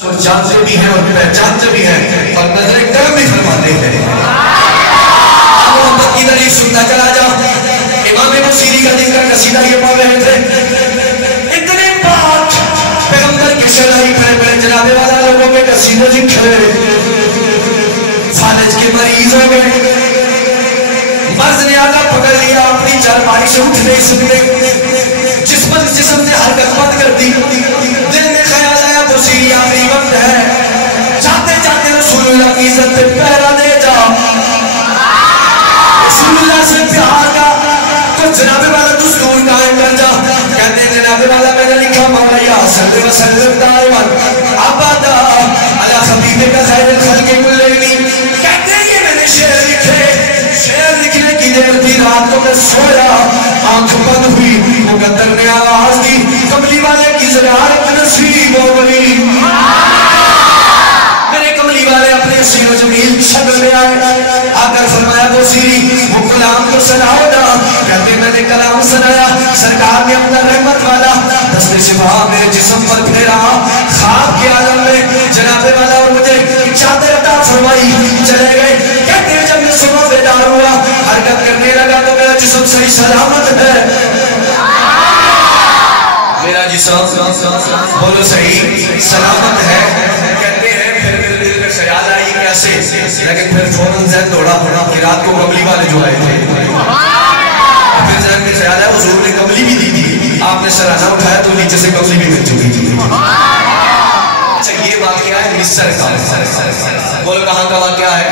جانتے بھی ہیں اور پہچانتے بھی ہیں اور نظر کرم بھی فرماتے ہیں. محمد کی تعریف سنتا چلا جا. امام بصیری کا ذکر قصیدہ یہ پڑھ رہے تھے. اتنے پاک پیغمبر کے شرعی کھڑے پڑے جناب والا لوگوں کے قصیدے لکھے. فالج کے مریض ہو گئے. مرض نے آگا پکڑ لیا. اپنی چارپائی سے اٹھ نہیں سکتے. جسم نے حرکت بند کر دی. دل میں خیال آیا بصیری آخری وقت ہے. جاتے جاتے رسول اللہ کی عزت پہ پہرا دے جا. رسول اللہ سے پیار کا تو جناب والا دستور قائم کر جا. کہتے ہیں جناب والا میں نے لکھا مولا یا صلی وسلم دائما ابدا علی حبیبک خیر الخلق کلہم. کہتے ہیں یہ میں نے شعر لکھے. شعر لکھنے کی دیر تھی. رات کو میں سویا. آنکھ بند ہوئی. مقدر نے آواز دی. کملی والے کی زیارت نصیب ہو گئی. میرے کملی والے اپنے سیر و جمیل شکل میں آئے. آ کر فرمایا بصیری وہ کلام کو سناؤ نا. کہتے میں نے کلام سنایا. سرکار نے اپنا رحمت والا دست شفا میرے جسم پر پھیرا. خواب کے عالم میں جناب والا اور مجھے چادر عطا فرمائی. چلے گئے. کہتے ہیں جب میں صبح بیدار ہوا حرکت کرنے لگا تو میرا جسم صحیح سلامت ہے. میرا جسم بولو صحیح سلامت ہے. کہتے ہیں پھر میرے دل میں خیال آئی کیسے. لیکن پھر فوراً ذہن دوڑا کہ رات کو کملی والے جو آئے تھے. پھر ذہن میں خیال ہے حضور نے کملی بھی دی تھی. آپ نے سرانہ اٹھایا تو نیچے سے کملی بھی مل چکی تھی. اچھا یہ واقعہ ہے مصر کا. بولو کہاں کا واقعہ ہے.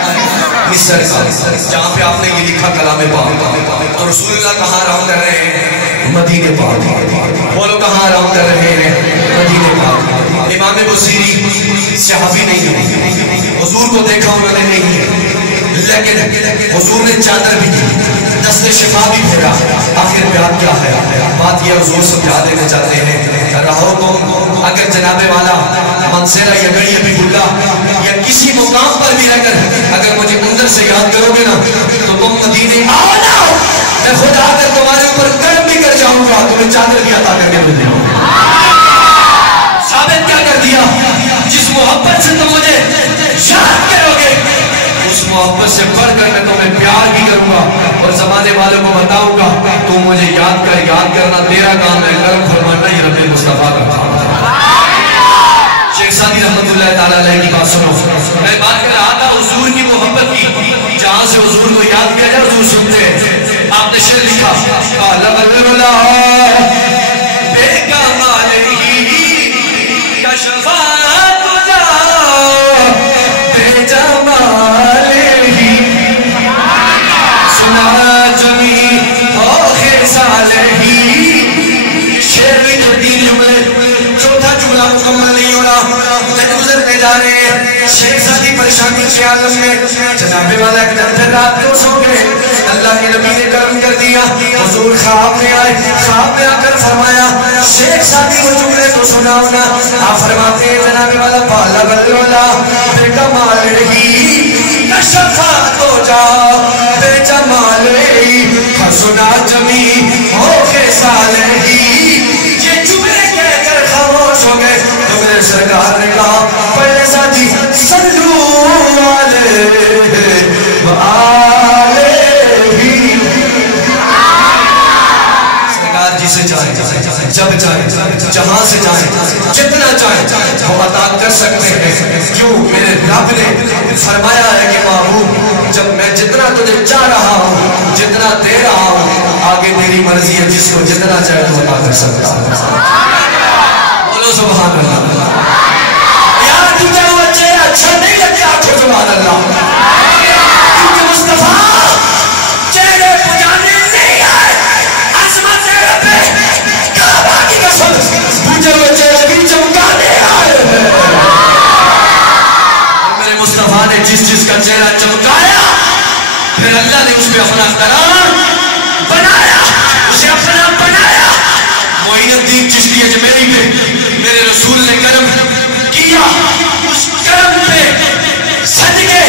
مصر کا جہاں پہ آپ نے یہ لکھا کلام پاک. اور رسول اللہ کہاں آرام کر رہے ہیں. مدینے پاک. بولو کہاں آرام کر رہے ہیں. مدینے پاک. امام بصیری صحابی نہیں ہے. حضور کو دیکھا انہوں نے نہیں ہے. لیکن حضور نے چادر بھی کی. دست شفا بھی پھیرا. آخر بات کیا ہے. بات یہ حضور سمجھا دینا چاہتے ہیں. رہو تم اگر جناب والا منصیرہ یا گڑی ابھی بھلا یا کسی مقام پر بھی رہ کر اگر مجھے اندر سے یاد کرو گے نا تو تم مدینے آؤ نا. میں خدا اگر تمہارے اوپر کرم بھی کر جاؤں گا تمہیں چادر بھی عطا کر کے دے دوں گا. ثابت کیا کر دیا. جس محبت سے تم مجھے یاد کرو گے اس محبت سے بڑھ کر میں تمہیں پیار بھی کروں گا اور زمانے والوں کو بتاؤں گا تم مجھے یاد کرنا تیرا کام ہے. کرم فرمانا یہ رب مصطفیٰ کا کام ہے. شیخ سعدی رحمت اللہ تعالیٰ علیہ کی بات سنو. میں بات کر رہا تھا حضور کی محبت کی. جہاں سے حضور کو یاد کیا جائے حضور سنتے ہیں. آپ نے شعر لکھا قال اللہ بے کمال ہی کشفات جا بے جمال ہی سنا جمی خسال ہی. شعر بھی جو تین جملے چوتھا جملہ مکمل نہیں ہونا گزرنے جا رہے ہیں. شیخ سعدی پریشانی کے عالم میں جناب والا ایک دن پھر رات کو سو گئے. اللہ کے نبی نے کرم کر دیا. حضور خواب میں آئے. خواب میں آ کر فرمایا شیخ سعدی کو جملے تو سناؤ نا. آپ فرماتے ہیں جناب والا بالا بلولا بے کمال ہی کشفات ہو جا بے جمال ہی حسنا جمی ہو خسال ہی. یہ جملے کہہ کر خاموش ہو گئے تو میرے سرکار نے کہا پہلے ساتھی صلو علیہ وآلہ ہی. سرکار جسے چاہے جب چاہے جہاں سے چاہے جتنا چاہے وہ عطا کر سکتے ہیں. کیوں میرے رب نے فرمایا ہے کہ محبوب جب میں جتنا تجھے چاہ رہا ہوں جتنا دے رہا ہوں آگے میری مرضی ہے جس کو جتنا چاہے تو عطا کر سکتا ہوں. بولو سبحان اللہ. یار تجھے وہ چہرہ اچھا نہیں لگتا آنکھوں سبحان اللہ. کیونکہ مصطفیٰ چہرے پجانے نہیں آئے. عظمت رب کعبہ کی قسم تجھے وہ چہرے بھی چمکانے آئے. میرے مصطفیٰ نے جس کا چہرہ چمکایا پھر اللہ نے اس پہ اپنا قرار بنایا. اسے اپنا بنایا. معین الدین چشتی اجمیری پہ میرے رسول نے کرم کیا. اس کرم پہ صدقے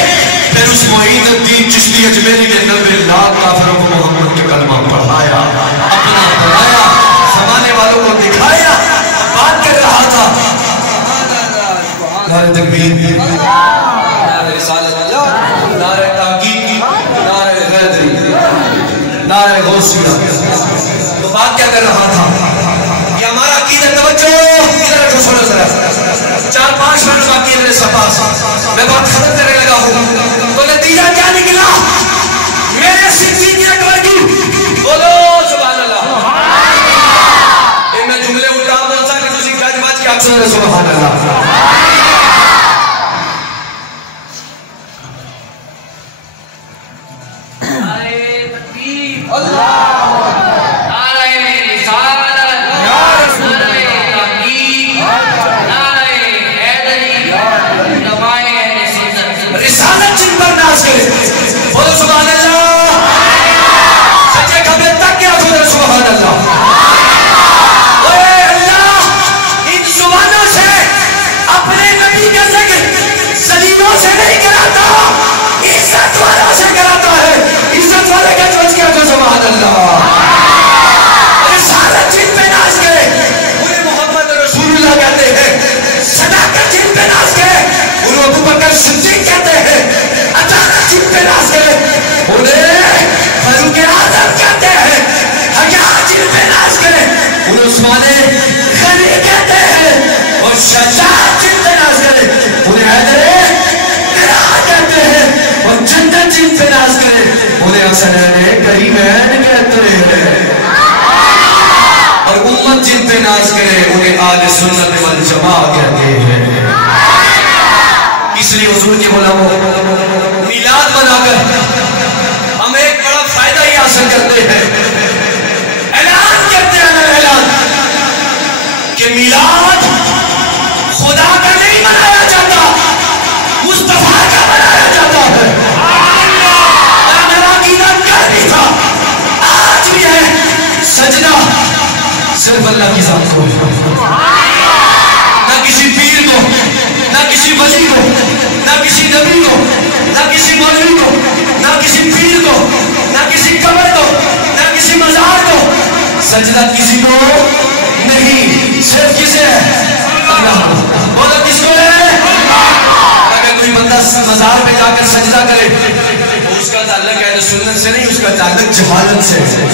پھر اس معین الدین چشتی اجمیری نے 90 لاکھ کافروں کو محمد کے کلمہ پڑھایا. اپنا پڑھایا. زمانے والوں کو دکھایا. بات کر رہا تھا نعرہ تکبیر، نعرہ رسالت، نعرہ تحقیق، نعرہ حیدری، نعرہ غوثیہ۔ تو بات کیا کر رہا تھا؟ یہ ہمارا عقیدہ، توجہ ادھر اٹھو، سنو ذرا، 4-5 منٹ باقی ہے میرے پاس، میں بات ختم کرنے لگا ہوں۔ تو نتیجہ کیا نکلا؟ میرے صدیق اکبر کی، بولو سبحان اللہ۔ میں جملے اٹھا بول سا کہ تسی گج بج کے آپ سن رہے سبحان اللہ۔ رسالت جن پر ناز کرے، بولو سبحان اللہ۔ سچے کھبے تک کیا سن رہے سبحان اللہ۔ اے اللہ، ان زبانوں سے اپنے نبی کا ذکر ذلیلوں سے نہیں کراتا، عزت والوں سے کراتا ہے۔ عزت والے کا جوج کیا جو سبحان اللہ۔ رسالت جن پہ ناز کرے انہیں محمد رسول اللہ کہتے ہیں، صداقت جن پہ ناز کرے انہیں ابو بکر صدیق کہتے ہیں، عدالت جن پہ ناز کرے انہیں فاروق اعظم کہتے ہیں، حیا جن پہ ناز کرے انہیں عثمان غنی کہتے ہیں، اور شجاعت جن پہ ناز کرے انہیں حیدر عراق کہتے ہیں، اور جنت جن پہ ناز کرے انہیں حسنین کریمین کہتے ہیں، اور امت جن پہ ناز کرے انہیں آل سنت والجماع کہتے ہیں۔ اس لیے حضور کے غلاموں، میلاد بنا کر ہم ایک بڑا فائدہ ہی حاصل کرتے ہیں، اعلان کرتے ہیں اعلان کہ میلاد خدا کا نہیں منایا جاتا، مصطفیٰ کا منایا جاتا ہے۔ میرا عقیدہ کل بھی تھا، آج بھی ہے، سجدہ صرف اللہ کی ذات کو، نہ کسی پیر کو، نہ کسی ولی کو، نہ کسی نبی کو، نہ کسی مولوی کو، نہ کسی پیر کو، نہ کسی قبر کو، نہ کسی مزار کو۔ سجدہ کسی کو نہیں، صرف کسے ہے؟ اللہ کو۔ بولو کس کو ہے؟ اگر کوئی بندہ مزار پہ جا کر سجدہ کرے تو اس کا تعلق اہل سنت سے نہیں، اس کا تعلق جہالت سے ہے۔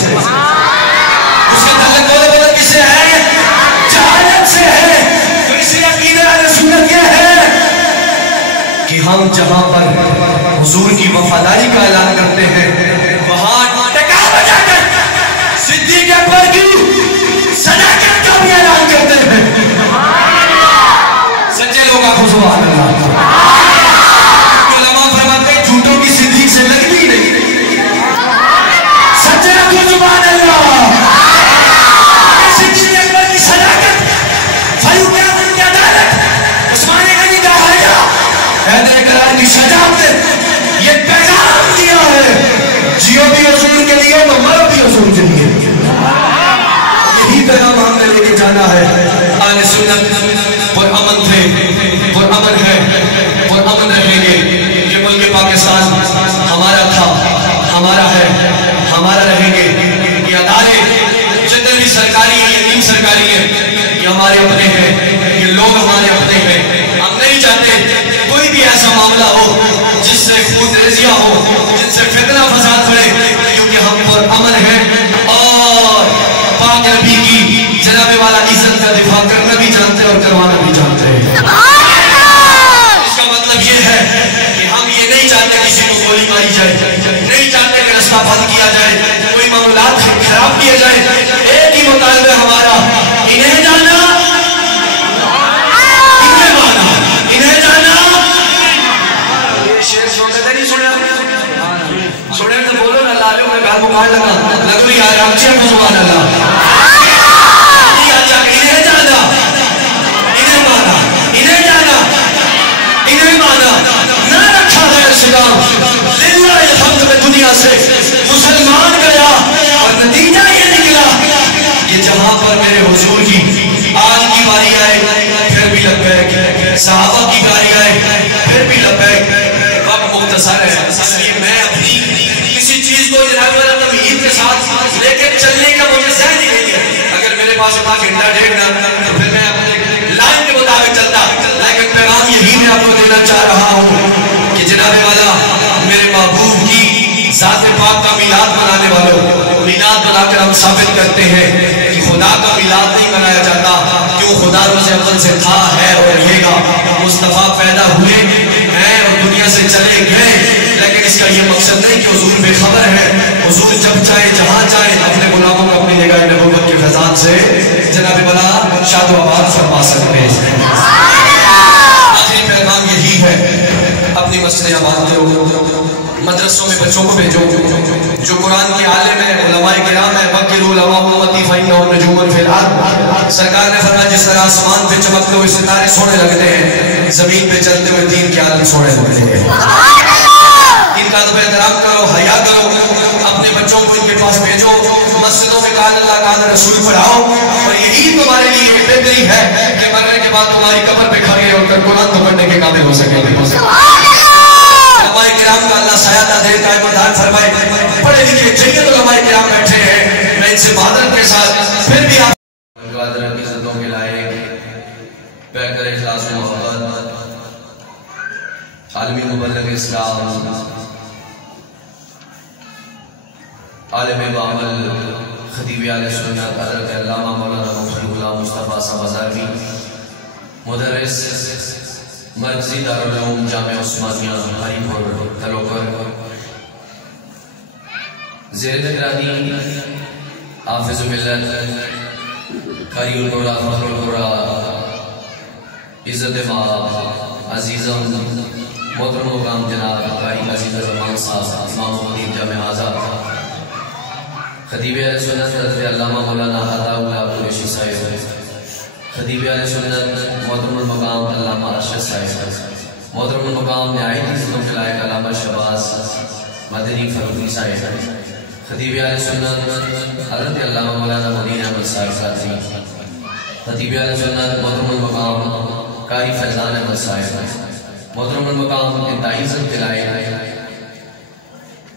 اس کا تعلق بولو کس سے ہے؟ جہالت سے ہے۔ تو اس لیے عقیدہ اہل سنت یہ ہے کہ ہم جہاں پر حضور کی وفاداری کا اعلان کرتے ہیں وہاں ٹکا بجا کر صدیق اکبر کی صداقت کا بھی اعلان کرتے ہیں۔ سچے لوگ آپ کو سبحان اللہ۔ علماء فرماتے ہیں جھوٹوں کی صدیق سے لگتی نہیں، سچے آپ کو سبحان اللہ۔ صدیق اکبر کی صداقت، فاروق اعظم کی عدالت، عثمان غنی کا حیا، حیدر کرار کی شجاعت نے یہ پیغام دیا ہے، جیو بھی حضور کے لیے تو مرو بھی حضور کے لیے۔ یہی پیغام ہم نے لے کے جانا ہے۔ اہل سنت پر امن تھے، پر امن ہے، پر امن رہیں گے۔ یہ ملک پاکستان ہمارا تھا، ہمارا ہے، ہمارا رہیں گے۔ یہ ادارے جتنے بھی سرکاری ہیں یا نیم سرکاری ہیں یہ ہمارے اپنے ہیں، یہ لوگ ہمارے اپنے ہیں۔ ہم نہیں چاہتے کوئی بھی ایسا معاملہ ہو جس سے خون ریزیاں ہو، جن سے فتنہ فساد پڑے، کیونکہ ہم پر امن ہیں اور پاک نبی کی جناب والا عزت کا دفاع کرنا بھی جانتے اور کروانا بھی جانتے ہیں۔ اس کا مطلب یہ ہے کہ ہم یہ نہیں چاہتے کسی کو گولی ماری جائے، نہیں چاہتے کہ رستہ بند کیا جائے، کوئی معاملات خراب کیے جائے۔ ایک ہی مطالبہ ہمارا، انہیں جانا، انہیں مانا، انہیں جانا۔ یہ شیر سنتے تھے نہیں سنے؟ سنے تو بولو نا، لالو میں گھر بکار لگا لگو یار آپ چیئر کو سبحان اللہ۔ انہیں جانا، انہیں مانا، انہیں جانا، انہیں مانا، نہ رکھا غیر سلام۔ للہ الحمد میں دنیا سے مسلمان گیا اور نتیجہ یہ نکلا کہ جہاں پر میرے حضور کی آج کی باری آئے پھر بھی لبیک، صحابہ کی باری آئے پھر بھی لبیک۔ وقت مختصر ہے، اس لیے میں اپنی کسی چیز کو جناب والا تمہید کے ساتھ لے کے چلنے کا مجھے ذہن ہی نہیں ہے۔ اگر میرے پاس ہوتا گھنٹہ ڈیڑھ گھنٹہ تو پھر میں اپنے لائن کے مطابق چلتا، لیکن پیغام یہی چاہ رہا ہوں کہ جناب والا میرے محبوب کی ذات پاک کا میلاد منانے والوں، میلاد منا کر ہم ثابت کرتے ہیں کہ خدا کا میلاد نہیں منایا جاتا، کیوں خدا روز اول سے تھا، ہے اور رہے گا۔ مصطفیٰ پیدا ہوئے ہیں اور دنیا سے چلے گئے، لیکن اس کا یہ مقصد نہیں کہ حضور بے خبر ہے۔ حضور جب چاہے جہاں چاہے اپنے غلاموں کو اپنی نگاہ نبوت کے فیضان سے جناب والا شاد و آباد فرما سکتے ہیں۔ آخری پیغام یہی ہے، اپنی مسجد آباد کرو، مدرسوں میں بچوں کو بھیجو، جو قرآن کے عالم ہیں، علماء کرام ہیں، وَقِرُوا علماء امتی فَإِنَّهُمْ نُجُومٌ فِي الْأَرْضِ۔ سرکار نے فرمایا جس طرح آسمان پہ چمکتے ہوئے ستارے سونے لگتے ہیں، زمین پہ چلتے ہوئے دین کے عالم سونے لگتے ہیں۔ ان کا ادب احترام کرو، حیا کرو، اپنے بچوں کو ان کے پاس بھیجو، مسجدوں میں قال اللہ قال رسول پڑھاؤ، اور یہی تمہارے لیے ایک بہتری ہے کہ مرنے کے بعد تمہاری قبر پہ کھڑے ہو کر قرآن تو پڑھنے کے قابل ہو سکے۔ علماء کرام کا اللہ سایہ دے قائم فرمائے، پڑھے لکھے جید علماء کرام بیٹھے ہیں، میں ان سے معذرت کے ساتھ پھر بھی آپ قادر کی عزتوں کے لائق پیکر اخلاص و محبت عالمی مبلغ اسلام عالم بعمل خطیب اہل سنت حضرت علامہ مولانا مفتی غلام مصطفیٰ صاحب ہزاروی، مدرس مرکزی دارالعلوم جامعہ عثمانیہ ہری پور تلوکر، زیر نگرانی حافظ ملت قاری القرآ فخر القرآ عزت ماں عزیزم محترم مقام جناب قاری عزیز الرحمان صاحب امام خطیب جامعہ آزاد، خطیب اہل سنت حضرت علامہ مولانا عطا اللہ قریشی صاحب، خطیب اہل سنت محترم المقام علامہ ارشد صاحب، محترم المقام نہایت عزتوں کے لائق علامہ شہباز مدنی فروغی صاحب، خطیب اہل سنت حضرت علامہ مولانا مدین احمد صاحب، خطیب اہل سنت محترم المقام قاری فیضان احمد صاحب، محترم المقام انتہائی عزت کے لائق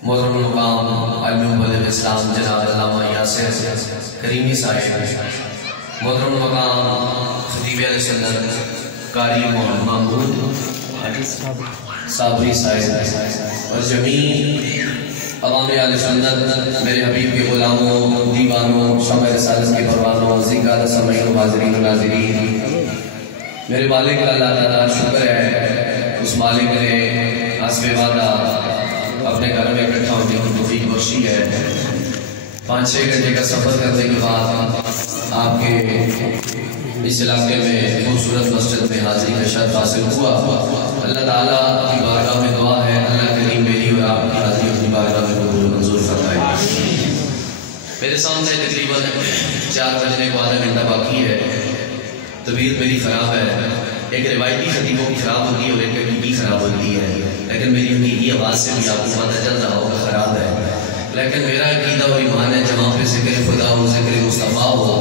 محترم المقام عالم مبلغ اسلام جناب علامہ یاسر کریمی صاحب، محترم المقام خطیب اہل سنت قاری محمود صابری صاحب، اور جمیع عوام اہل سنت، میرے حبیب کے غلاموں، دیوانوں، شمع رسالت کے پروانوں، زنگارہ سمعین و حاضرین و ناظرین، میرے مالک کا اللہ تعالیٰ شکر ہے، اس مالک نے حسب وعدہ اپنے گھر میں اکٹھا ہونے کی توفیق بخشی ہے۔ 5-6 گھنٹے کا سفر کرنے کے بعد آپ کے اس علاقے میں خوبصورت مسجد میں حاضری کا شرف حاصل ہوا۔ اللہ تعالیٰ کی بارگاہ میں دعا ہے اللہ کریم میری اور آپ کی حاضری اپنی بارگاہ میں قبول منظور فرمائے۔ میرے سامنے تقریباً 4 بجنے کو آدھا گھنٹہ باقی ہے، طبیعت میری خراب ہے، ایک روایتی خطیبوں کی خراب ہوتی ہے اور ایک حقیقی خراب ہوتی ہے، لیکن میری حقیقی آواز سے بھی آپ کو پتہ چل رہا ہوگا خراب ہے، لیکن میرا عقیدہ اور ایمان ہے جہاں پہ ذکر خدا ہو، ذکر مصطفیٰ ہو،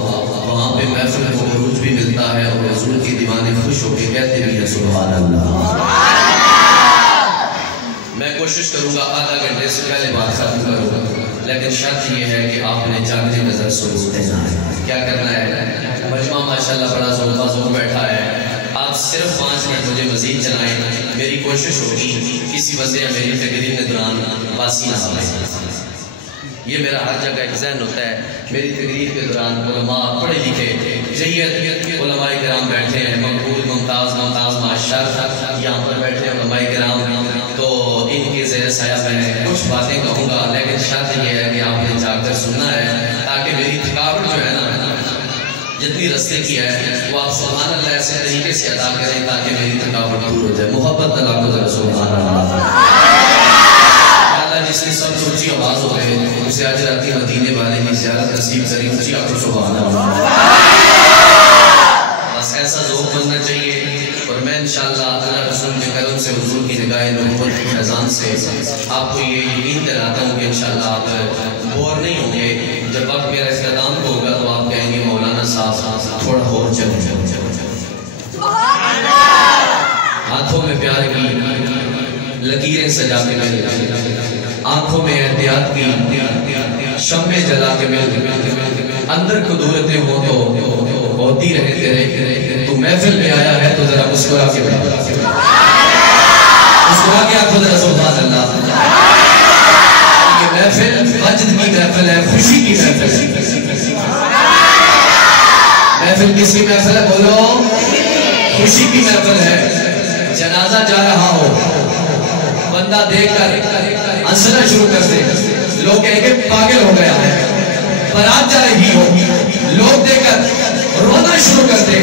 وہاں پہ محفل کو عروج بھی ملتا ہے اور حضور کی دیوانے خوش ہو کے کہتے بھی ہیں سبحان اللہ۔ میں کوشش کروں گا آدھا گھنٹے سے پہلے بات ختم کروں، لیکن شرط یہ ہے کہ آپ نے جاگتی نظر ثبوت دینا ہے۔ کیا کرنا ہے؟ مجمع ماشاءاللہ بڑا زور بیٹھا ہے، آپ صرف 5 منٹ مجھے مزید چلائیں، میری کوشش ہوگی کسی بندے یا میری تقریر کے دوران باسی نہ ہوئے۔ یہ میرا ہر جگہ ایک ذہن ہوتا ہے، میری تقریر کے دوران علماء پڑھے لکھے جیت علماء کرام بیٹھے ہیں، مقبول ممتاز معاشر یہاں پر بیٹھے علماء کرام، تو ان کے زیر سایہ میں کچھ باتیں کہوں گا، لیکن شرط یہ ہے کہ آپ نے جا کر سننا ہے تاکہ میری تھکاوٹ جو ہے نا جتنی رستے کی ہے وہ آپ سبحان اللہ ایسے طریقے سے ادا کریں تاکہ میری تھکاوٹ دور ہو جائے۔ محبت اللہ کو ذرا سبحان اللہ۔ اللہ جس کی سب سے اونچی آواز ہو گئے اسے آج راتی مدینے والے کی زیارت نصیب کریں، اونچی آپ کو سبحان اللہ۔ بس ایسا ذوق بننا چاہیے، اور میں انشاءاللہ اللہ رسول کے کرم سے حضور کی نگاہ نبوت کی فیضان سے آپ کو یہ یقین دلاتا ہوں کہ انشاءاللہ آپ بور نہیں ہوں گے۔ جب وقت میرا اختتام ہوگا تو آپ کہیں گے مولانا صاحب تھوڑا اور چلیں۔ ہاتھوں میں پیار کی لکیریں سجا کے مل، آنکھوں میں احتیاط کی شمع جلا کے مل، اندر قدورتیں ہوں تو ہوتی رہے، تو محفل میں آیا ہے تو ذرا مسکرا کے مل۔ سنا کیا خود سبحان اللہ. یہ محفل مجد کی محفل ہے, خوشی کی محفل ہے. محفل کس کی محفل ہے بولو؟ خوشی کی محفل ہے. جنازہ جا رہا ہو, بندہ دیکھ کر ہنسنا شروع کر دے, لوگ کہیں گے پاگل ہو گیا ہے. برات جا رہی ہو, لوگ دیکھ کر رونا شروع کر دے,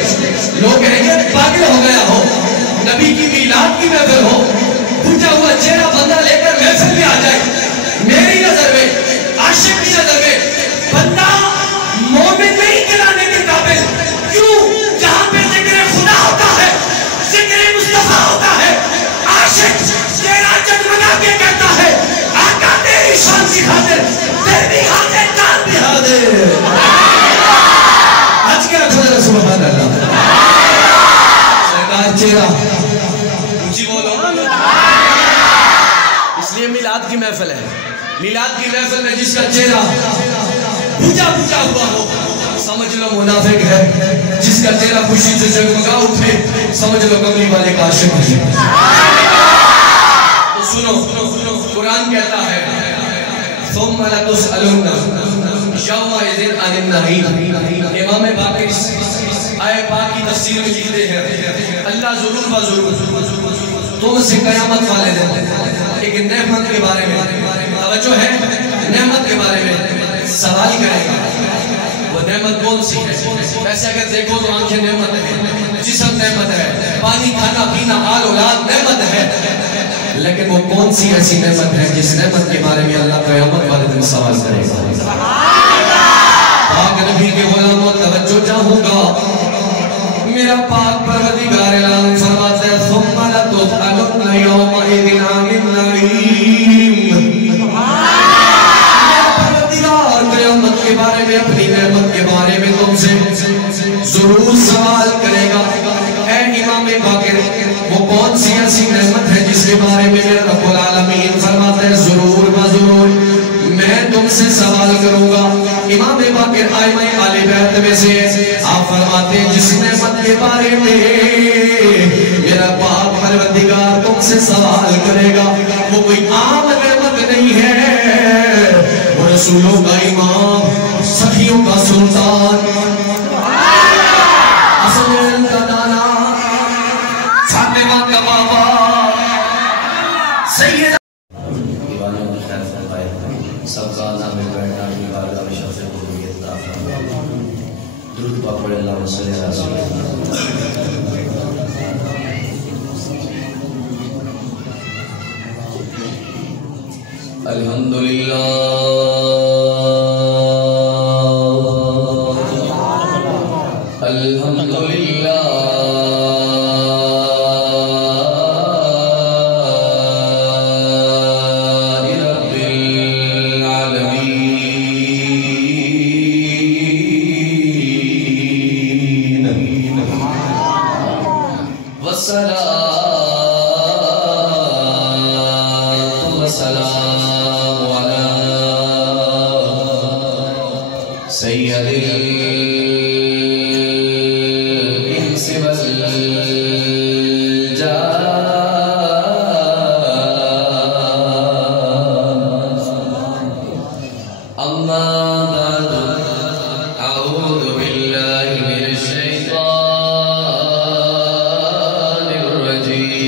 لوگ کہیں گے پاگل ہو گیا ہو. نبی کی میلاد کی محفل ہو, بجھا ہوا چہرہ بندہ لے کر محفل میں آ جائے, میری نظر میں, عاشق کی نظر میں بندہ مومن نہیں کہلانے کے قابل. کیوں؟ جہاں پہ ذکر خدا ہوتا ہے, ذکر مصطفیٰ ہوتا ہے, عاشق چہرہ جگمگا کے کہتا ہے آقا تیری شان کی خاطر دل بھی حاضر جان بھی حاضر. آج کیا خدا سبحان اللہ. سرکار چہرہ اونچی بولو. اس لیے میلاد کی محفل ہے. میلاد کی محفل میں جس کا چہرہ بجھا بجھا ہوا ہو سمجھ لو منافق ہے, جس کا چہرہ خوشی سے جگمگا اٹھے سمجھ لو کملی والے کا عاشق ہے. تو سنو, قرآن کہتا ہے ثم لتسألن یومئذ عن النعیم. امام باقر آئے پاک کی تفسیر میں لکھتے ہیں اللہ ضرور بضرور تم سے قیامت والے دن ایک نعمت کے بارے میں, توجہ ہے, نعمت کے بارے میں سوال کرے گا. وہ نعمت کون سی ہے؟ ویسے اگر دیکھو تو آنکھیں نعمت ہے, جسم نعمت ہے, پانی کھانا پینا آل اولاد نعمت ہے, لیکن وہ کون سی ایسی نعمت ہے جس نعمت کے بارے میں اللہ قیامت والے دن سوال کرے گا. پاک نبی کے غلاموں توجہ چاہوں گا, میرا پاک پروردگار اعلان فرماتا ہے ثم لتسألن یومئذ عن النعیم. میرا پروردگار قیامت کے بارے میں, اپنی نعمت کے بارے میں تم سے ضرور سوال کرے گا. اے امام باقر, وہ کون سی ایسی نعمت ہے جس کے بارے میں میرا رب العالمین فرماتا ہے ضرور بضرور میں تم سے سوال کروں گا. امام باقر ائمہ اہل بیت میں سے آپ فرماتے ہیں جس نعمت کے بارے میں میرا پاک پروردگار تم سے سوال کرے گا وہ کوئی عام نعمت نہیں ہے, وہ رسولوں کا امام, سخیوں کا سلطان, حسنین کا نانا, فاطمہ کا بابا, سیدہ دیوانوں کی خیر فرمائے, سب کا نام بیٹھنا کی بارگاہ میں شرف قبولیت عطا فرمائے. درود پاک پڑھے اللہم صلی اللہ علیہ وسلم. الحمدللہ الحمدللہ رب العالمین والصلاة والسلام على سید الانس والجان. اما بعد اعوذ باللہ من الشیطان الرجیم.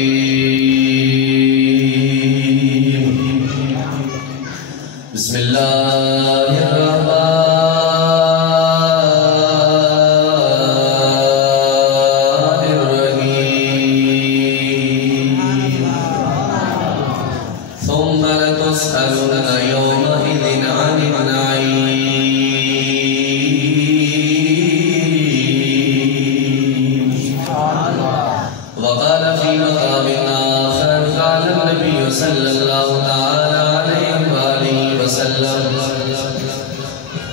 بسم اللہ الرحمن الرحیم. ثم لتسألن يومئذ عن النعيم. وقال في مقام آخر قال النبي صلى الله تعالى عليه وآله وسلم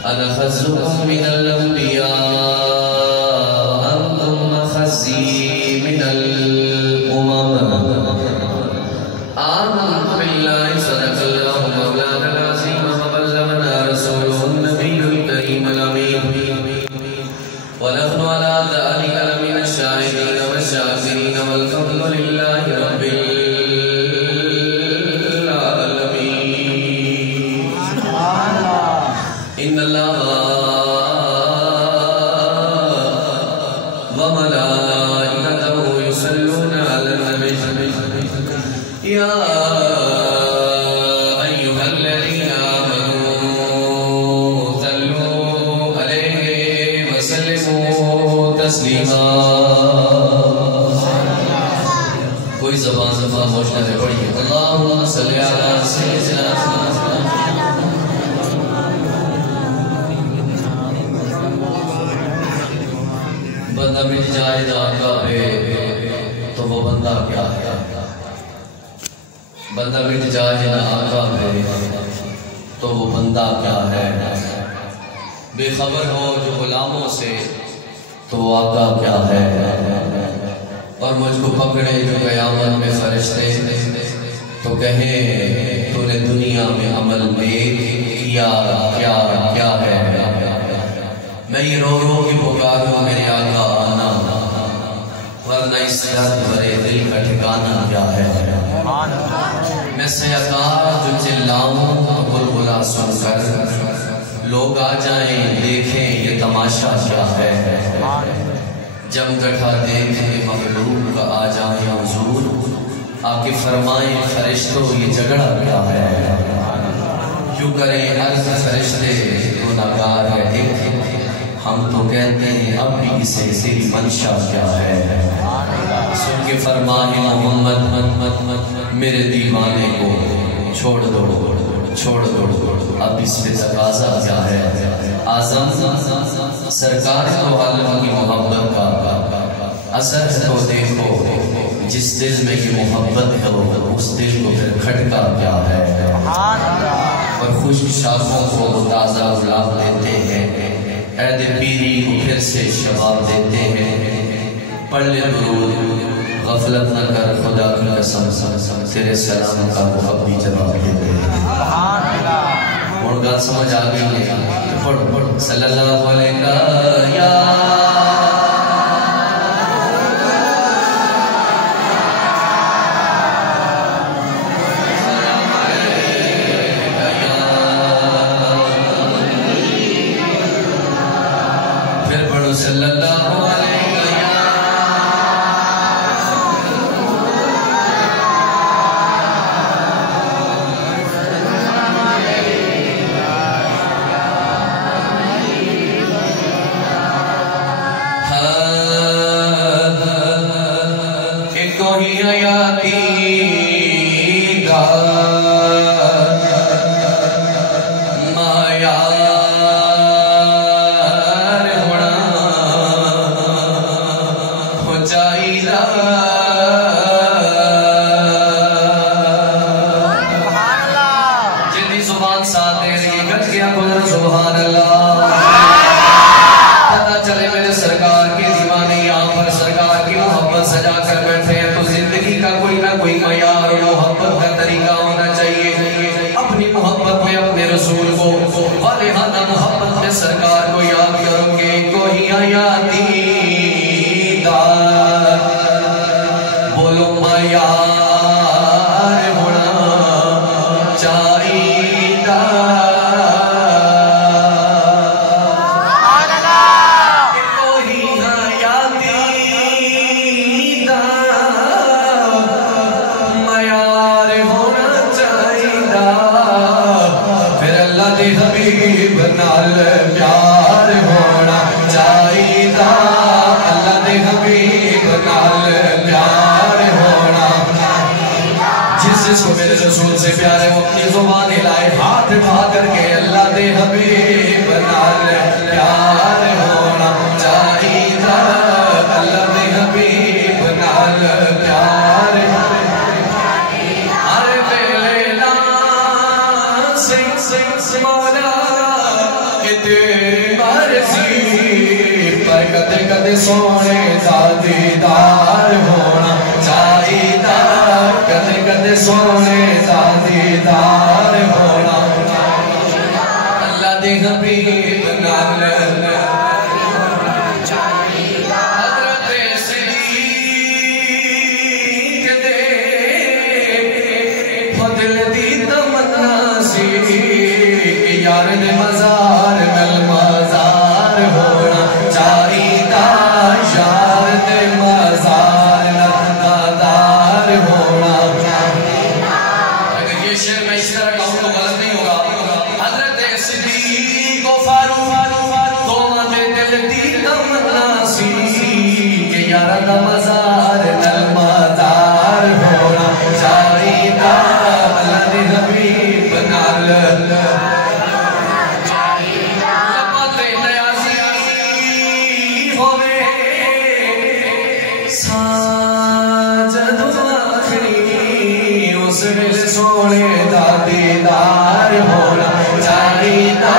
أنا خزكم من الأنبياء أنتم مخزي من الأمم. آمنت بالله صدق الله مولانا العظيم وبلغنا رسوله النبي الكريم الأمين. ونحن على ذلك لمن الشاهدين والشاكرين والفضل لله رب العالمين. على النبي يا أيها الذين آمنوا صلوا عليه وسلموا تسليما کوئی زبان خاموش نہ رہے پڑھیے اللہم صلی علی سیدنا بندہ مل جائے آقا پہ تو وہ بندہ کیا ہے بندہ مل جائے آقا پہ تو وہ بندہ کیا ہے بے خبر ہو جو غلاموں سے تو وہ آقا کیا ہے اور مجھ کو پکڑے جو قیامت میں فرشتے تو کہیں تو نے دنیا میں عمل نیک کیا کیا کیا ہے میں یہ رو رو کی پکاروں میرے آقا آنا ورنہ اس درد بھرے دل کا ٹھکانہ کیا ہے میں سیاکار جو چلاؤں بلبلا سن کر لوگ آ جائیں دیکھیں یہ تماشا کیا ہے جب گٹھا دیکھیں مخلوق کا آ جائیں حضور آکے فرمائیں فرشتوں یہ جھگڑا کیا ہے کیوں کریں عرض فرشتے گناہگار ہے ایک ہم تو کہتے ہیں اب بھی اسے تیری منشا کیا ہے سن کے فرمائے محمد میرے دیوانے کو چھوڑ دو اب اس پہ تقاضا کیا ہے اعظم سرکار کو عالم کی محبت کا اثر تو دیکھو جس دل میں یہ محبت ہے اس دل کو پھر کھٹکا کیا ہے اور خشک شاخوں کو تازہ گلاب دیتے ہیں عہد پیری کو پھر سے شباب دیتے ہیں پڑھ لے درود غفلت نہ کر خدا کی قسم تیرے سلام کا وہ اپنی جواب دیتے ہیں اور گل سمجھ آگئی ہے پڑھ صلی اللہ علیہ یا صلی اللہ علیہ ایک کوئی آیاتی سبحان اللہ پتہ چلے میرے سرکار کے دیوانے یہاں پر سرکار کی محبت سجا کر بیٹھے ہیں تو زندگی کا کوئی نہ کوئی معیار اور محبت کا طریقہ ہونا چاہیے اپنی محبت میں اپنے رسول کو والہانہ محبت میں سرکار کو یاد کروں گے کوئی آیاتی دار بولو معیار ہونا چاہیے حبیب نال پیار ہونا چاہیے اللہ دے حبیب نال پیار ہونا جس کو میرے رسول سے پیار ہے وہ اپنی زبان لائے ہاتھ اٹھا کر کے اللہ دے حبیب نال پیار ہونا چاہیے اللہ دے حبیب نال پیار ہر ویلے مولا پر کدے کدے سونے دا دیدار ہونا چاہیے کدے کدے سونے دا دیدار ہونا اللہ دے حبیب نال حضرت صدیق دے فضل دی تمنا سی یار دے مزار نل مزار ہونا چاہیے یار دے مزار نل ویلے سونے دا دیدار ہونا چاہیدا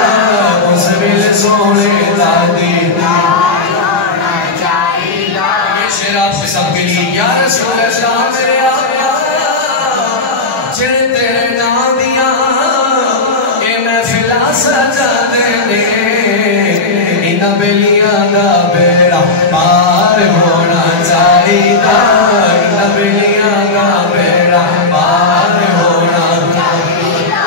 اس ویلے سونے دا دیدار ہونا چاہیدا یہ شعر آپ سے سب کے لیے یا رسول اللہ میرے آقا جن تیرے نام دیا اے محفلہ سجا دینے انہاں بیلیاں دا بیڑا پار ہونا چاہیدا انہاں بیلیاں دا بیڑا پار ہونا چاہیدا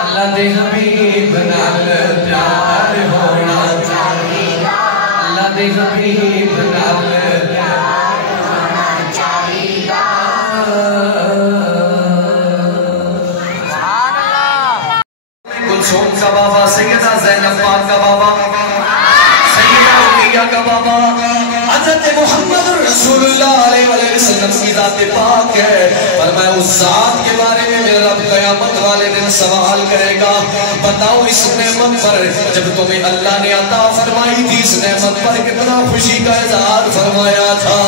اللہ دے حبیب نال پیار ہونا چاہیدا اللہ دے حبیب نال پیار ہونا چاہیدا کلثوم کا بابا سیدہ زینب پاک کا بابا سیدہ رقیہ کا بابا حضرت محمد رسول اللہ علیہ وسلم کی ذات پاک ہے فرمایا اس ذات کے بارے میں میرا رب قیامت والے دن سوال کرے گا بتاؤ اس نعمت پر جب تمہیں اللہ نے عطا فرمائی تھی اس نعمت پر کتنا خوشی کا اظہار فرمایا تھا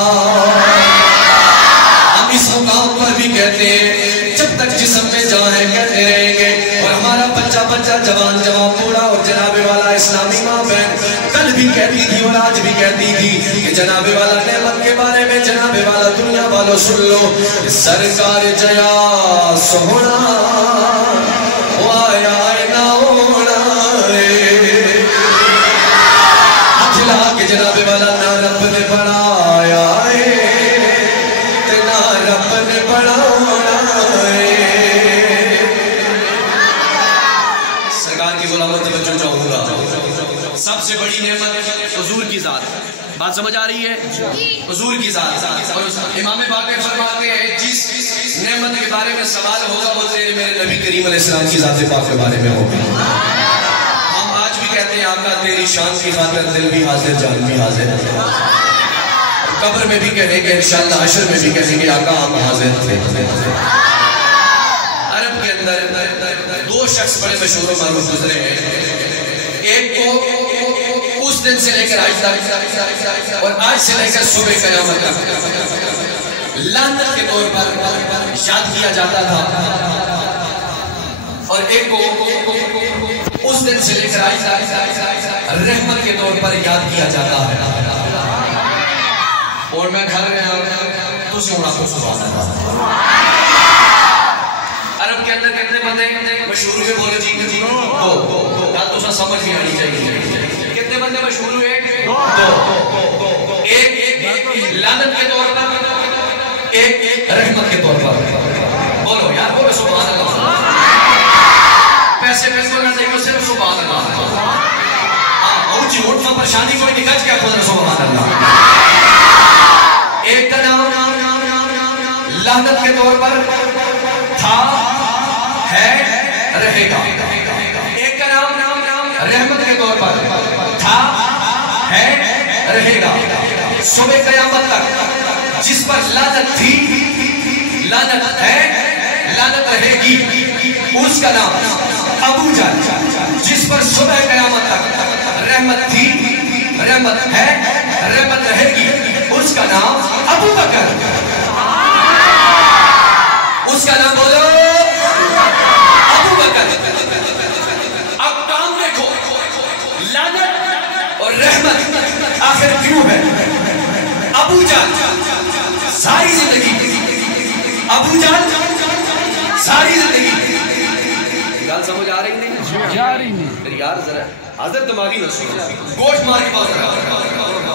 ہم اس مقام پر بھی کہتے ہیں جب تک جسم میں جان ہے کہتے رہیں گے اور ہمارا بچہ جوان بوڑھا اور جناب والا اسلامی ماں بہن کل بھی کہتی تھی اور آج بھی کہتی تھی کہ جناب والا نعمت کے بارے میں جناب والا دنیا والوں سن لو سرکار جیا سونا وہ آیا نہ ہونا ہاتھ لا کے جناب والا نہ رب نے بڑھایا نہ رب نے بڑھانا سرکار کی غلامت توجہ چاہوں گا سب سے بڑی نعمت حضور کی ذات بات سمجھ آ رہی ہے حضور کی ذات اور امام باقر فرماتے ہیں جس نعمت کے بارے میں سوال ہوگا وہ تیرے میرے نبی کریم علیہ السلام کی ذات پاک کے بارے میں ہوگا ہم آج بھی کہتے ہیں آقا تیری شان کی خاطر دل بھی حاضر جان بھی حاضر قبر میں بھی کہیں گے انشاءاللہ حشر میں بھی کہیں گے آقا ہم حاضر تھے عرب کے اندر دو شخص بڑے مشہور و معروف گزرے ہیں ایک کو اس دن سے لے کر آج تک اور آج سے لے کر صبح قیامت تک لعنت کے طور پر یاد کیا جاتا تھا اور ایک کو اس دن سے لے کر آج تک رحمت کے طور پر یاد کیا جاتا ہے اور میں گھر میں تو سے ہونا کو سبحان اللہ عرب کے اندر کتنے بندے مشہور ہوئے بولے جی دو بات تو سا سمجھ بھی آنی چاہیے کتنے بندے مشہور ہوئے دو ایک لعنت کے طور پر ایک رحمت کے طور پر بولو یار بولو سبحان اللہ پیسے بالکل نہ دیکھو صرف سبحان اللہ اونچی اونٹ میں پریشانی کوئی نکل کیا خود سبحان اللہ ایک کا نام لعنت کے طور پر تھا ہے رہے گا ایک کا نام رحمت کے طور پر تھا ہے رہے گا صبح قیامت تک جس پر لعنت تھی لعنت ہے لعنت رہے گی اس کا نام ابو جہل جس پر صبح قیامت تک رحمت تھی رحمت ہے رحمت رہے گی اس کا نام ابو بکر اس کا نام بولو ابو بکر اب کام دیکھو لعنت اور رحمت آخر کیوں ہے ابو جہل ساری زندگی ابو جہل ساری زندگی گال سمجھ آ رہی نہیں جا رہی نہیں یار ذرا حضرت دماغی نہ سن گوشت مار کے بات رہا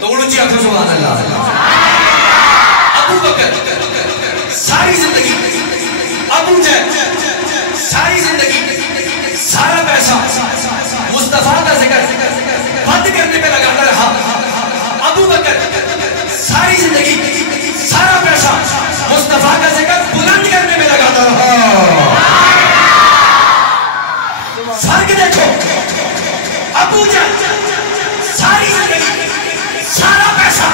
تو اونچی آنکھوں سبحان اللہ ابو بکر ساری زندگی ابو جہل ساری زندگی سارا پیسہ مصطفیٰ کا ذکر بند کرنے پہ لگاتا رہا ابو بکر ساری زندگی سارا پیسہ مصطفیٰ کا ذکر بلند کرنے میں لگاتا رہا فرق دیکھو ابو جہل ساری زندگی سارا پیسہ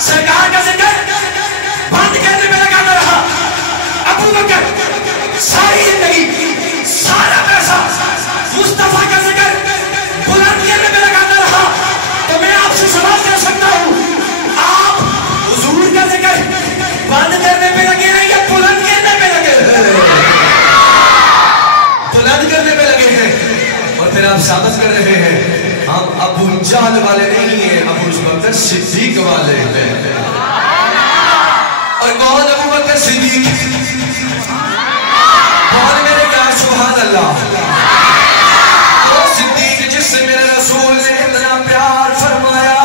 سرکار کا ذکر بند کرنے میں لگاتا رہا ابو بکر ساری زندگی سارا پیسہ مصطفیٰ کا ذکر بلند کرنے میں لگاتا رہا تو میں آپ سے سوال کر سکتا ہوں آپ حضور کا ذکر آپ ثابت کر رہے ہیں ہم ابو جہل والے نہیں ہیں، ابو بکر صدیق والے ہیں۔ اور کون ابو بکر صدیق؟ کون میرے یار سبحان اللہ؟ وہ صدیق جس سے میرے رسول نے اتنا پیار فرمایا،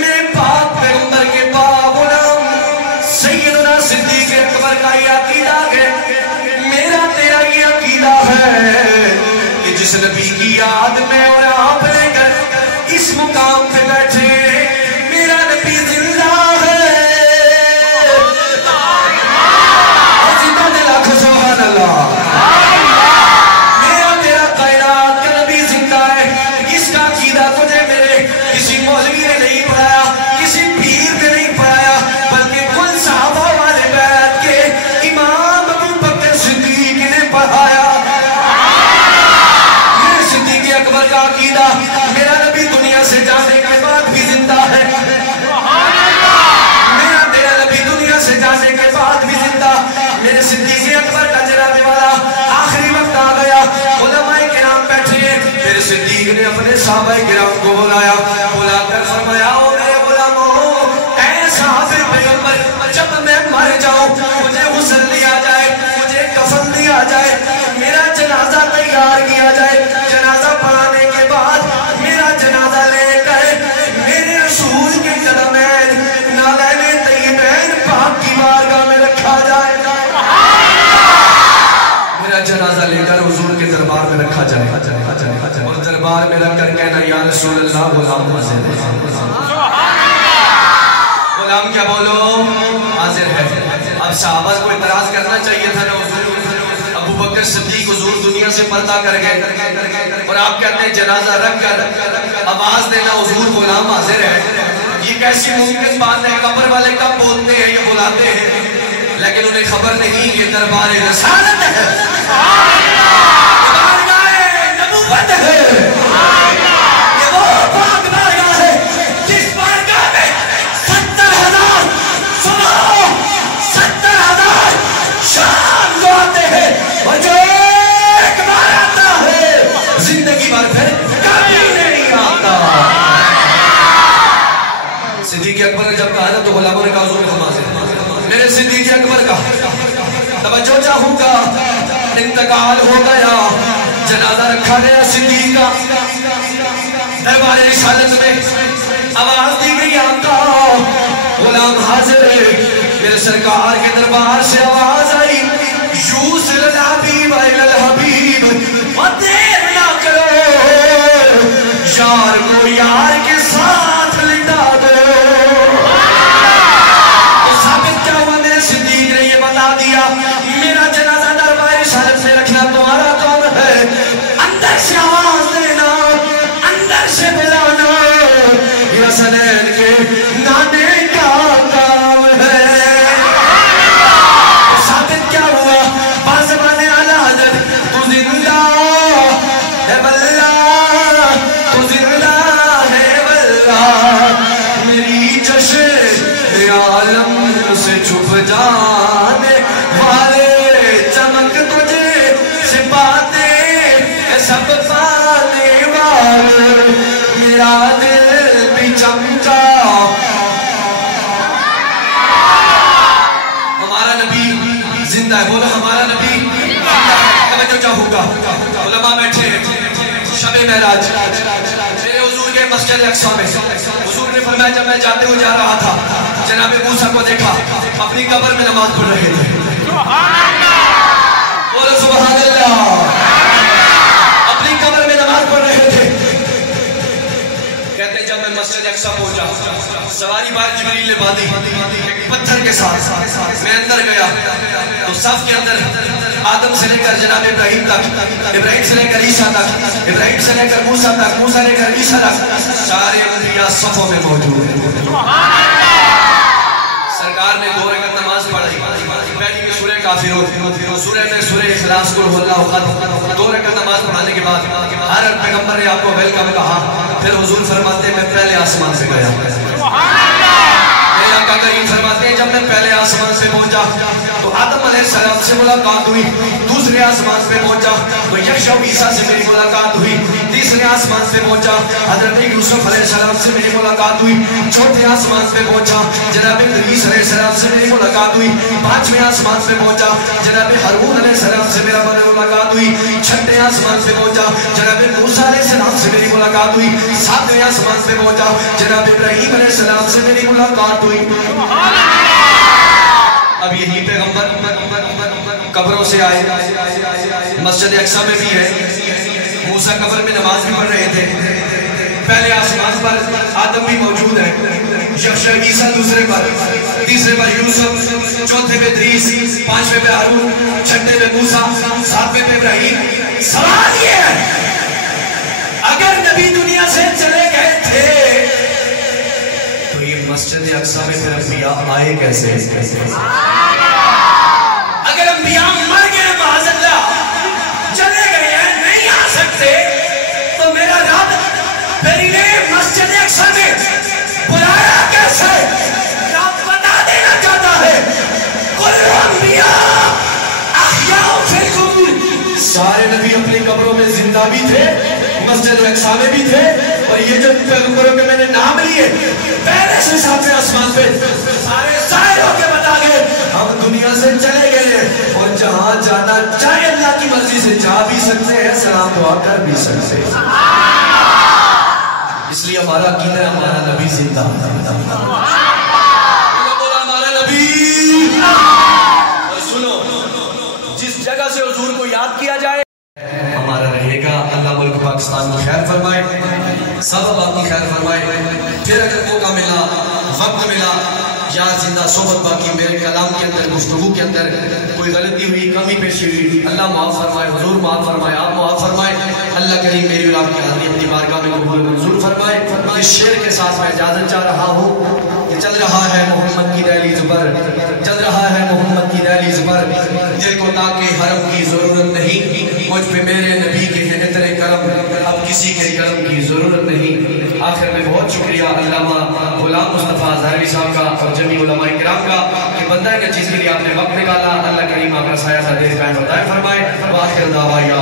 میرے پاک پیغمبر کے پاک غلام سیدنا صدیق اکبر کا یہ عقیدہ ہے، میرا تیرا یہ عقیدہ ہے کہ جس نبی کی یاد میں اور آپ لے کر اس مقام پہ بیٹھے، میرا نبی زندہ ہے۔ زندہ دل آنکھوں سبحان اللہ، میرا تیرا کائنات کا نبی زندہ ہے۔ اس کا عقیدہ تجھے میرے کسی مولوی نے نہیں پڑھایا، کسی پیر نے نہیں پڑھایا، بلکہ کل صحابہ والے بیت کے امام ابو بکر صدیق نے پڑھایا۔ میرے صدیق اکبر کا عقیدہ میرا نبی دنیا سے جانے کے بعد بھی زندہ ہے، میرا تیرا نبی دنیا سے جانے کے بعد بھی زندہ۔ میرے صدیق اکبر کا جناب والا آخری وقت آ گیا، علماء کرام بیٹھے، میرے صدیق نے اپنے صحابہ کرام کو بلایا، بلا کر فرمایا او میرے غلاموں، اے صحابہ پیغمبر، جب میں مر جاؤں مجھے غسل دیا جائے، مجھے کفن دیا جائے، میرا جنازہ تیار کیا جائے، جنازہ پڑھانے کے بعد میرا جنازہ لے کر میرے رسول کے قدمین نالین طیبین پاک کی بارگاہ میں رکھا جائے، میرا جنازہ لے کر حضور کے دربار میں رکھا جائے، اور دربار میں رکھ کر کہنا یا رسول اللہ غلام حاضر ہے۔ غلام کیا بولو؟ حاضر ہے۔ اب صحابہ کو اعتراض کرنا چاہیے تھا نا، ابو بکر صدیق حضور دنیا سے پردہ کر گئے اور آپ کہتے ہیں جنازہ رکھ کر آواز دینا حضور غلام حاضر ہے، یہ کیسی ممکن بات ہے؟ قبر والے کب بولتے ہیں یہ بلاتے ہیں، لیکن انہیں خبر نہیں یہ دربار رسالت ہے، بارگاہ نبوت ہے، یہ وہ پاک بارگاہ ہے جس بارگاہ میں 70,000 سنو 70,000 شام جو آتے ہیں، اور جو ایک بار آتا ہے زندگی بھر پھر کبھی نہیں آتا۔ صدیق اکبر نے جب کہا نا تو غلاموں نے کہا حضور غلام حاضر ہے۔ میرے صدیق اکبر کا توجہ چاہوں گا، انتقال ہو گیا، جنازہ رکھا گیا صدیق کا، دربار رسالت میں آواز دی گئی آقا غلام حاضر ہے، میرے سرکار کے دربار سے آواز آئی یوصل الحبیب الی الحبیب، اور دیر نہ کرو یار کو یار کے ساتھ لٹا دو۔ صدیق نے یہ بتا دیا میرا جنازہ دربار رسالت میں رکھنا تمہارا کام ہے، اندر سے آواز دینا، اندر سے بلانا، یہ حسنین کے نانے کا کام ہے۔ ثابت کیا ہوا؟ بازبان اعلی حضرت تو زندہ ہے واللہ، تو زندہ ہے واللہ، میری جشن عالم سے چھپ جانے والے، چمک تجھے سے باتیں سب پانے والے، میرا دل بھی چمکا۔ ہمارا نبی زندہ ہے، بولو ہمارا نبی توجہ چاہوں گا۔ علماء بیٹھے ہیں، شب معراج میرے حضور کے مسجد اقصی میں حضور نے فرمایا جب میں جاتے ہوئے جا رہا تھا جناب موسیٰ کو دیکھا اپنی قبر میں نماز پڑھ رہے تھے، بولو سبحان اللہ، اپنی قبر میں نماز پڑھ رہے تھے۔ کہتے ہیں جب میں مسجد اقصی پہنچا، سواری بار جبریل نے باندھی پتھر کے ساتھ، میں اندر گیا تو صف کے اندر آدم سے لے کر جناب ابراہیم تک، ابراہیم سے لے کر عیسیٰ تک، ابراہیم سے لے کر موسیٰ تک، موسیٰ لے کر عیسیٰ تک، سارے انبیاء صفوں میں موجود ہیں۔ سرکار نے 2 رکعت نماز پڑھی، پہلی میں سورہ کافرون، سورہ میں سورہ اخلاص قل هو اللہ احد، 2 رکعت نماز پڑھانے کے بعد ہر پیغمبر نے آپ کو ویلکم کہا، پھر حضور فرماتے ہیں میں پہلے آسمان سے گیا، میرے آقا آقا کریم فرماتے ہیں جب میں پہلے آسمان سے پہنچا تو آدم علیہ السلام سے ملاقات ہوئی، دوسرے آسمان پہ پہنچا تو یکشع و عیسیٰ سے میری ملاقات ہوئی، تیسرے آسمان پہ پہنچا حضرت یوسف علیہ السلام سے میری ملاقات ہوئی، چوتھے آسمان پہ پہنچا جناب ادریس علیہ السلام سے میری ملاقات ہوئی، پانچویں آسمان پہ پہنچا جناب ہارون علیہ السلام سے میرا ملاقات ہوئی، چھٹے آسمان پہ پہنچا جناب موسیٰ علیہ السلام سے میری ملاقات ہوئی، ساتویں آسمان پہ پہنچا جناب ابراہیم علیہ السلام سے میری ملاقات ہوئی۔ اب یہی پیغمبر قبروں سے آئے، مسجد اقصی میں بھی ہے، موسیٰ قبر میں نماز بھی پڑھ رہے تھے، پہلے آسمان پر آدم بھی موجود ہے، یکشع عیسیٰ دوسرے پر، تیسرے پر یوسف، چوتھے پہ ادریس، پانچویں پہ ہارون، چھٹے پہ موسیٰ، ساتویں پہ ابراہیم۔ سوال یہ ہے اگر نبی دنیا سے چلے گئے تھے تو یہ مسجد اقصی میں پھر انبیاء آئے کیسے؟ اگر انبیاء مر گئے معاذ اللہ چلے گئے ہیں نہیں آ سکتے تو میرا رب پھر انہیں مسجد اقصی میں بلایا کیسے؟ رب بتا دینا چاہتا ہے کل انبیاء احیاء فی القبور، سارے نبی اپنی قبروں میں زندہ بھی تھے، مسجد اقصی میں بھی تھے، اور یہ جو پیغمبروں کے میں نے نام لیے پہلے سے ساتویں آسمان پہ سارے ظاہر ہو کے بتا گئے ہم دنیا سے چلے گئے اور جہاں جانا چاہے اللہ کی مرضی سے جا بھی سکتے ہیں، سلام دعا کر بھی سکتے ہیں۔ اس لیے ہمارا عقیدہ ہے ہمارا نبی زندہ بولا ہمارا نبی۔ اور سنو جس جگہ سے حضور کو یاد کیا جائے ہمارا رہے گا، اللہ ملک پاکستان کو خیر فرمائے، سب باقی خیر فرمائے۔ پھر اگر موقع ملا، وقت ملا، یا زندہ صحبت باقی میرے کلام کے اندر گفتگو کے اندر کوئی غلطی ہوئی، کمی پیشی ہوئی، اللہ معاف فرمائے، حضور معاف فرمائے، آپ معاف فرمائے، اللہ کریم میری اور آپ کی حاضری اپنی بارگاہ میں قبول منظور فرمائے۔ اس شعر کے ساتھ میں اجازت چاہ رہا ہوں کہ چل رہا ہے محمد کی دہلیز پر، چل رہا ہے محمد کی دہلیز پر، دل کو تاکہ حرم کی ضرورت نہیں، مجھ پہ میرے نبی کے ہیں اتنے کرم، اب کسی کے کرم کی ضرورت نہیں۔ آخر میں بہت شکریہ علامہ غلام مصطفیٰ زہروی صاحب کا اور جمیع علماء کرام کا کہ بندہ کا چیز کے لیے آپ نے وقت نکالا، اللہ کریم آپ کا سایہ دیر قائم و دائم فرمائے۔ وآخر دعوانا